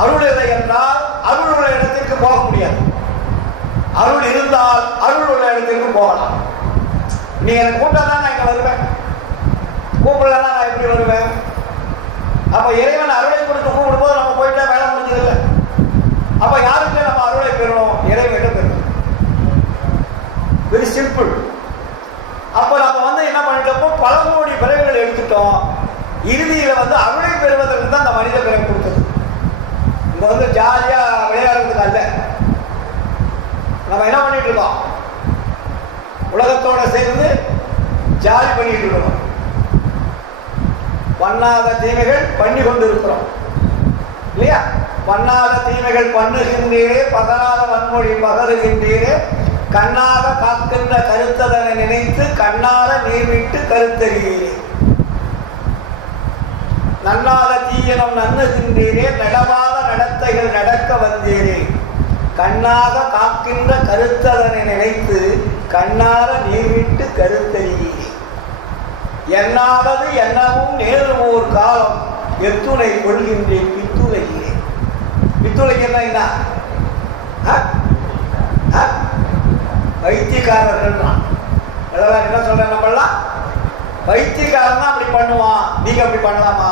அருள் இல்லை என்றால் அருள் உள்ள இடத்திற்கு போக முடியாது. அருள் இருந்தால் அருள் உள்ள இடத்திற்கு போகலாம். நீ எனக்கு கூப்பிட்டா நான் இங்க வருவேன், கூப்பிடலன்னா நான் எப்படி வருவேன்? அப்ப இறைவன் அருளை கொடுத்து கூப்பிடும் போது நம்ம போயிட்டா வேலை முடிஞ்சது இல்லை. அப்ப யாருக்கு நம்ம அருளை பெறணும்? இறைவனிடம் பெறணும். Very simple. அப்ப நம்ம என்ன பண்ணிட்டோம், பல கோடி பிறகுகள் எடுத்துட்டோம். இறுதியில அருளை பெறுவதற்கு தான் அந்த மனித பிறகு கொடுத்தது. இங்க ஜாலியா விளையாடுறதுக்கு அல்ல. நம்ம என்ன பண்ணிட்டு இருக்கோம்? உலகத்தோட சேர்ந்து ஜாலி பண்ணிட்டு இருக்கோம். பண்ணாத தீமைகள் பண்ணி கொண்டு இருக்கிறோம் இல்லையா? பண்ணாத தீமைகள் பண்ணுகின்றீரே, பதறாத வன்மொழி பகருகின்றீரே, கண்ணாக காக்கின்ற கருத்ததனை நினைத்து கண்ணார நீர்விட்டு கருத்தறியீரே, நன்னாத தீயனம் நன்னுகின்றீரே, நடவாத நடத்தைகள் நடக்க வந்தீரே, கண்ணாக காக்கின்ற கருத்ததனை நினைத்து கண்ணார நீர்விட்டு கருத்தறியீரே, என்னாவது என்னவும் நேரும் ஓர் காலம் எத்துணை கொள்கின்றேன் பித்துளையே. பித்துளைக்கு என்ன? வைத்தியக்காரர்கள் என்ன சொல்ற? நம்மளாம் வைத்தியக்காரன் தான் அப்படி பண்ணுவான், நீங்க அப்படி பண்ணலாமா?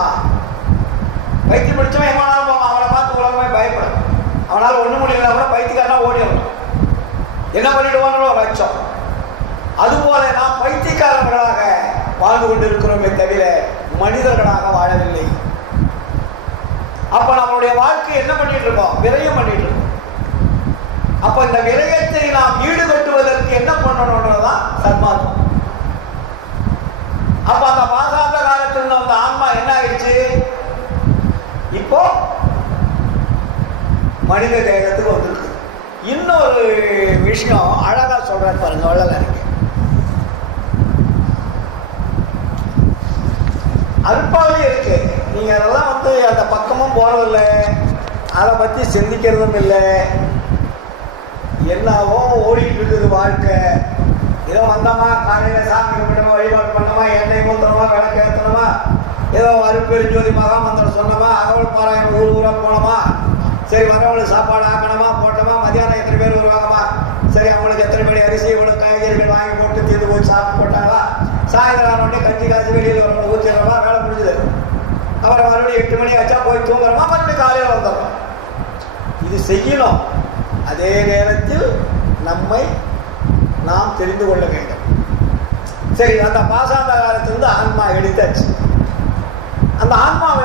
வைத்தியம் பிடிச்சவன் எவனாலும் போவான், அவனை பார்த்து உலகமே பயப்படும். அவனால ஒண்ணு முடியல கூட பைத்தியக்காரனா ஓடிடணும். என்ன பண்ணிடுவாங்களோ லட்சம். அதுபோல நாம் பைத்தியக்காரர்களாக வாழ்ந்து கொண்டிருக்கிறோமே தவிர மனிதர்களாக வாழவில்லை. அப்ப நம்மளுடைய வாழ்க்கை என்ன பண்ணிட்டு இருக்கோம்? விரயம் பண்ணிட்டு இருக்கோம். அப்ப இந்த விரயத்தை நாம் ஈடுகட்டுவதற்கு என்ன பண்ணணும்ன்றதுதான் சன்மார்க்கம். அப்ப அந்த பாசாந்த காலத்தில் அந்த ஆன்மா என்ன ஆயிடுச்சு? இப்போ மனித தேகத்துக்கு வந்திருக்கு. இன்னொரு விஷயம் அழகா சொல்ற பாருங்க, வள்ளலாருக்கு. அற்பாவே இருக்கு. நீங்க அதெல்லாம் அந்த பக்கமும் போறதில்லை, அதை பத்தி சிந்திக்கிறதும் இல்லை. என்னவோ ஓடிட்டு இருக்குது வாழ்க்கை. ஏதோ வந்தோமா, காலையில சாமி கும்பிட்டோமா, வழிபாடு பண்ணோமா, எண்ணெய் ஊத்துறோமா, விளக்கு ஏற்றணுமா, ஏதோ அருப்பெருஞ்சோதி மகாமந்திரம் சொன்னோமா, அகவல் பாராயணம் ஊர் ஊரா போனோமா, சரி வரவங்களுக்கு சாப்பாடு ஆக்கணுமா, போட்டோமா, மதியானம் எத்தனை பேர் வருவாங்கம்மா, சரி அவங்களுக்கு எத்தனை மணி அரிசி இவ்வளவு காய்கறிகள் வாங்கி போட்டு தீர்ந்து போய் சாப்பிட்டு போட்டாங்களா, சாயந்தரம் உடனே கஞ்சி காசு வெளியில் வரவங்க ஊற்றிடுறோமா, வேலை முடிஞ்சது. அப்புறம் மறுபடியும் 8 மணி ஆச்சா போய் தூங்குறோமா, மறுபடியும் காலையில் வந்துடுறோம். இது செய்யணும். அதே நேரத்தில் நம்மை நாம் தெரிந்து கொள்ள வேண்டும். சரி, அந்த பாசாந்த காலத்திலிருந்து ஆன்மா எடுத்தாச்சு. அந்த ஆன்மாவை